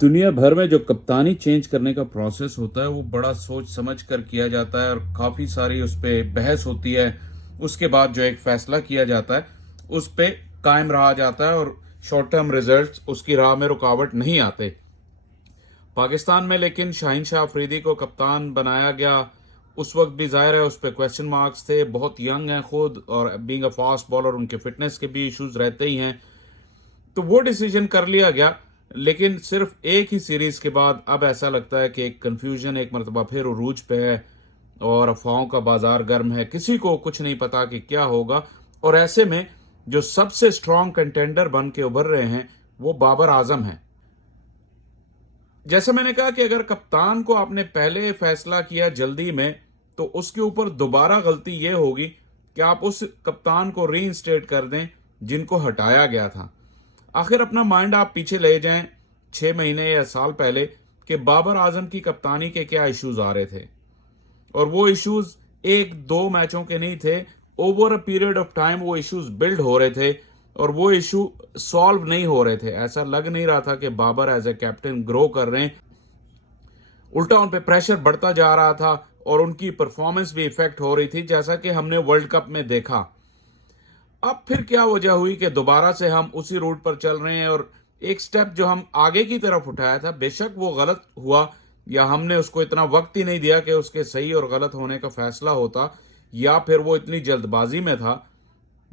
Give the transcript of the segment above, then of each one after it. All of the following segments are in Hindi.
दुनिया भर में जो कप्तानी चेंज करने का प्रोसेस होता है वो बड़ा सोच समझ कर किया जाता है और काफ़ी सारी उस पर बहस होती है। उसके बाद जो एक फैसला किया जाता है उस पे कायम रहा जाता है और शॉर्ट टर्म रिजल्ट्स उसकी राह में रुकावट नहीं आते। पाकिस्तान में लेकिन शाहीन शाह अफरीदी को कप्तान बनाया गया। उस वक्त भी जाहिर है उस पर क्वेश्चन मार्क्स थे, बहुत यंग हैं खुद और बीइंग अ फास्ट बॉलर उनके फिटनेस के भी इश्यूज रहते ही हैं। तो वो डिसीजन कर लिया गया, लेकिन सिर्फ एक ही सीरीज के बाद अब ऐसा लगता है कि एक कंफ्यूजन एक मरतबा फिर उरूज पे है और अफवाहों का बाजार गर्म है। किसी को कुछ नहीं पता कि क्या होगा। और ऐसे में जो सबसे स्ट्रांग कंटेंडर बन के उभर रहे हैं वो बाबर आजम है। जैसा मैंने कहा कि अगर कप्तान को आपने पहले फैसला किया जल्दी में तो उसके ऊपर दोबारा गलती यह होगी कि आप उस कप्तान को रीइंस्टेट कर दें जिनको हटाया गया था। आखिर अपना माइंड आप पीछे ले जाएं 6 महीने या साल पहले कि बाबर आजम की कप्तानी के क्या इश्यूज आ रहे थे। और वो इश्यूज एक दो मैचों के नहीं थे, over a period of time वो इश्यूज बिल्ड हो रहे थे और वो इशू सॉल्व नहीं हो रहे थे। ऐसा लग नहीं रहा था कि Babar as a captain grow कर रहे हैं, उल्टा उन पे प्रेशर बढ़ता जा रहा था और उनकी परफॉर्मेंस भी इफेक्ट हो रही थी, जैसा कि हमने वर्ल्ड कप में देखा। अब फिर क्या वजह हुई कि दोबारा से हम उसी रूट पर चल रहे हैं और एक स्टेप जो हम आगे की तरफ उठाया था, बेशक वो गलत हुआ या हमने उसको इतना वक्त ही नहीं दिया कि उसके सही और गलत होने का फैसला होता, या फिर वो इतनी जल्दबाजी में था,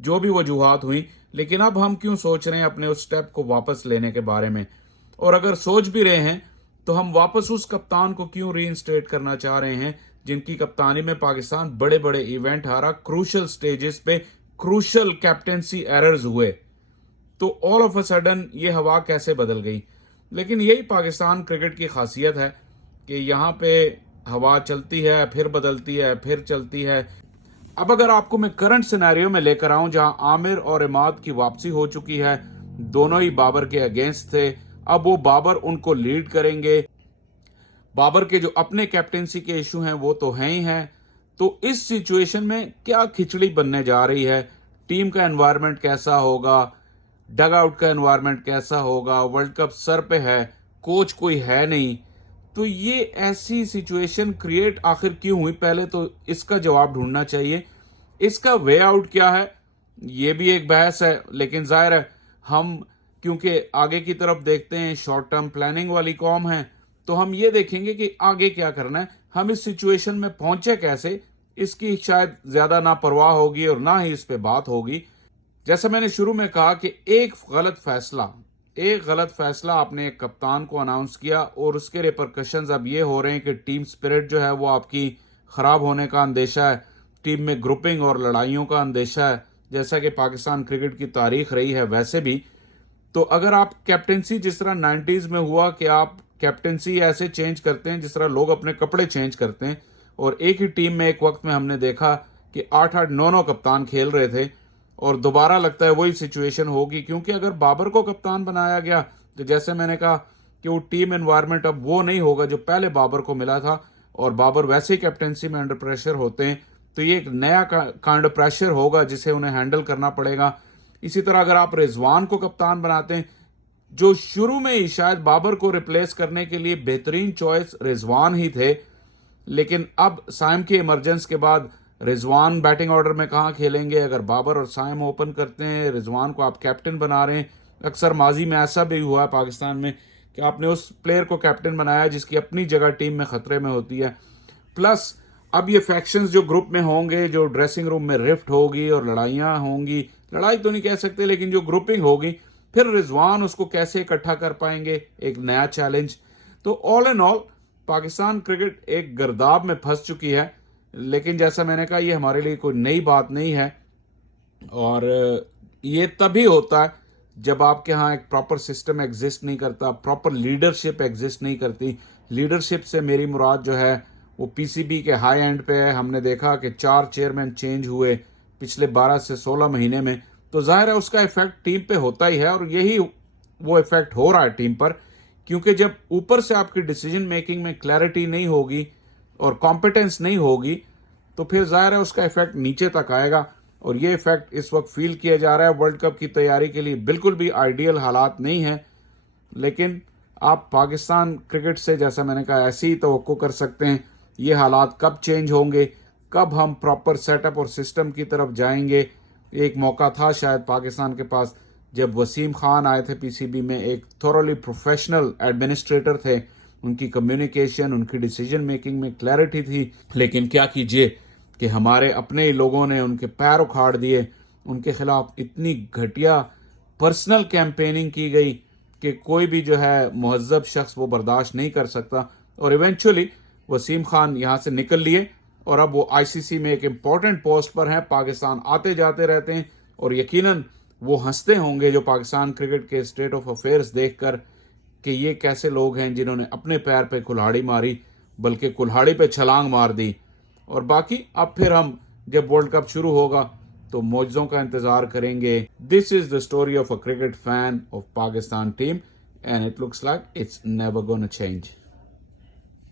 जो भी वजूहात हुई। लेकिन अब हम क्यों सोच रहे हैं अपने उस स्टेप को वापस लेने के बारे में, और अगर सोच भी रहे हैं तो हम वापस उस कप्तान को क्यों रीइंस्टेट करना चाह रहे हैं जिनकी कप्तानी में पाकिस्तान बड़े बड़े इवेंट हारा, क्रूशल स्टेजेस पे क्रूशल कैप्टेंसी एरर्स हुए। तो ऑल ऑफ अ सडन ये हवा कैसे बदल गई। लेकिन यही पाकिस्तान क्रिकेट की खासियत है कि यहाँ पे हवा चलती है, फिर बदलती है, फिर चलती है। अब अगर आपको मैं करंट सिनेरियो में लेकर आऊं जहां आमिर और इमाद की वापसी हो चुकी है, दोनों ही बाबर के अगेंस्ट थे, अब वो बाबर उनको लीड करेंगे। बाबर के जो अपने कैप्टेंसी के इशू हैं वो तो हैं ही हैं। तो इस सिचुएशन में क्या खिचड़ी बनने जा रही है, टीम का एनवायरनमेंट कैसा होगा, डग आउट का एनवायरनमेंट कैसा होगा, वर्ल्ड कप सर पे है, कोच कोई है नहीं। तो ये ऐसी सिचुएशन क्रिएट आखिर क्यों हुई, पहले तो इसका जवाब ढूंढना चाहिए। इसका वे आउट क्या है ये भी एक बहस है, लेकिन जाहिर है हम क्योंकि आगे की तरफ देखते हैं, शॉर्ट टर्म प्लानिंग वाली कौम है, तो हम ये देखेंगे कि आगे क्या करना है, हम इस सिचुएशन में पहुंचे कैसे, इसकी शायद ज्यादा ना परवाह होगी और ना ही इस पे बात होगी। जैसा मैंने शुरू में कहा कि एक गलत फैसला आपने एक कप्तान को अनाउंस किया और उसके रिपरकशंस अब ये हो रहे हैं कि टीम स्पिरिट जो है वो आपकी खराब होने का अंदेशा है, टीम में ग्रुपिंग और लड़ाइयों का अंदेशा है, जैसा कि पाकिस्तान क्रिकेट की तारीख रही है वैसे भी। तो अगर आप कैप्टेंसी जिस तरह 90s में हुआ कि आप कैप्टेंसी ऐसे चेंज करते हैं जिस तरह लोग अपने कपड़े चेंज करते हैं, और एक ही टीम में एक वक्त में हमने देखा कि 8-8 9-9 कप्तान खेल रहे थे, और दोबारा लगता है वही सिचुएशन होगी। क्योंकि अगर बाबर को कप्तान बनाया गया तो जैसे मैंने कहा कि वो टीम एनवायरनमेंट अब वो नहीं होगा जो पहले बाबर को मिला था, और बाबर वैसे ही कैप्टेंसी में अंडर प्रेशर होते हैं, तो ये एक नया काइंड ऑफ प्रेशर होगा जिसे उन्हें हैंडल करना पड़ेगा। इसी तरह अगर आप रिजवान को कप्तान बनाते हैं, जो शुरू में ही शायद बाबर को रिप्लेस करने के लिए बेहतरीन चॉइस रिजवान ही थे, लेकिन अब साइम के इमरजेंस के बाद रिजवान बैटिंग ऑर्डर में कहाँ खेलेंगे। अगर बाबर और साइम ओपन करते हैं, रिजवान को आप कैप्टन बना रहे हैं, अक्सर माजी में ऐसा भी हुआ है पाकिस्तान में कि आपने उस प्लेयर को कैप्टन बनाया जिसकी अपनी जगह टीम में खतरे में होती है। प्लस अब ये फैक्शंस जो ग्रुप में होंगे, जो ड्रेसिंग रूम में रिफ्ट होगी और लड़ाइयाँ होंगी, लड़ाई तो नहीं कह सकते लेकिन जो ग्रुपिंग होगी, फिर रिजवान उसको कैसे इकट्ठा कर पाएंगे, एक नया चैलेंज। तो all and all Pakistan cricket एक गर्दाब में फंस चुकी है। लेकिन जैसा मैंने कहा ये हमारे लिए कोई नई बात नहीं है, और ये तभी होता है जब आपके यहाँ एक प्रॉपर सिस्टम एग्जिस्ट नहीं करता, प्रॉपर लीडरशिप एग्जिस्ट नहीं करती। लीडरशिप से मेरी मुराद जो है वो पीसीबी के हाई एंड पे है। हमने देखा कि 4 चेयरमैन चेंज हुए पिछले 12 से 16 महीने में, तो जाहिर है उसका इफेक्ट टीम पे होता ही है, और यही वो इफेक्ट हो रहा है टीम पर। क्योंकि जब ऊपर से आपकी डिसीजन मेकिंग में क्लैरिटी नहीं होगी और कॉम्पिटेंस नहीं होगी, तो फिर जाहिर है उसका इफेक्ट नीचे तक आएगा। और ये इफेक्ट इस वक्त फील किया जा रहा है। वर्ल्ड कप की तैयारी के लिए बिल्कुल भी आइडियल हालात नहीं है, लेकिन आप पाकिस्तान क्रिकेट से, जैसा मैंने कहा, ऐसे ही तवक्को कर सकते हैं। ये हालात कब चेंज होंगे, कब हम प्रॉपर सेटअप और सिस्टम की तरफ जाएंगे। एक मौका था शायद पाकिस्तान के पास जब वसीम खान आए थे पीसीबी में, एक थोरली प्रोफेशनल एडमिनिस्ट्रेटर थे, उनकी कम्युनिकेशन, उनकी डिसीजन मेकिंग में क्लैरिटी थी। लेकिन क्या कीजिए कि हमारे अपने ही लोगों ने उनके पैर उखाड़ दिए, उनके खिलाफ इतनी घटिया पर्सनल कैंपेनिंग की गई कि कोई भी जो है मुहज्जब शख्स वो बर्दाश्त नहीं कर सकता। और इवेंचुअली वसीम खान यहाँ से निकल लिए और अब वो आईसीसी में एक इम्पॉर्टेंट पोस्ट पर हैं, पाकिस्तान आते जाते रहते हैं। और यकीनन वो हंसते होंगे जो पाकिस्तान क्रिकेट के स्टेट ऑफ अफेयर्स देखकर कि ये कैसे लोग हैं जिन्होंने अपने पैर पे कुल्हाड़ी मारी, बल्कि कुल्हाड़ी पे छलांग मार दी। और बाकी अब फिर हम जब वर्ल्ड कप शुरू होगा तो मौजों का इंतजार करेंगे। This is the story of a cricket fan of Pakistan team and it looks like it's never gonna change.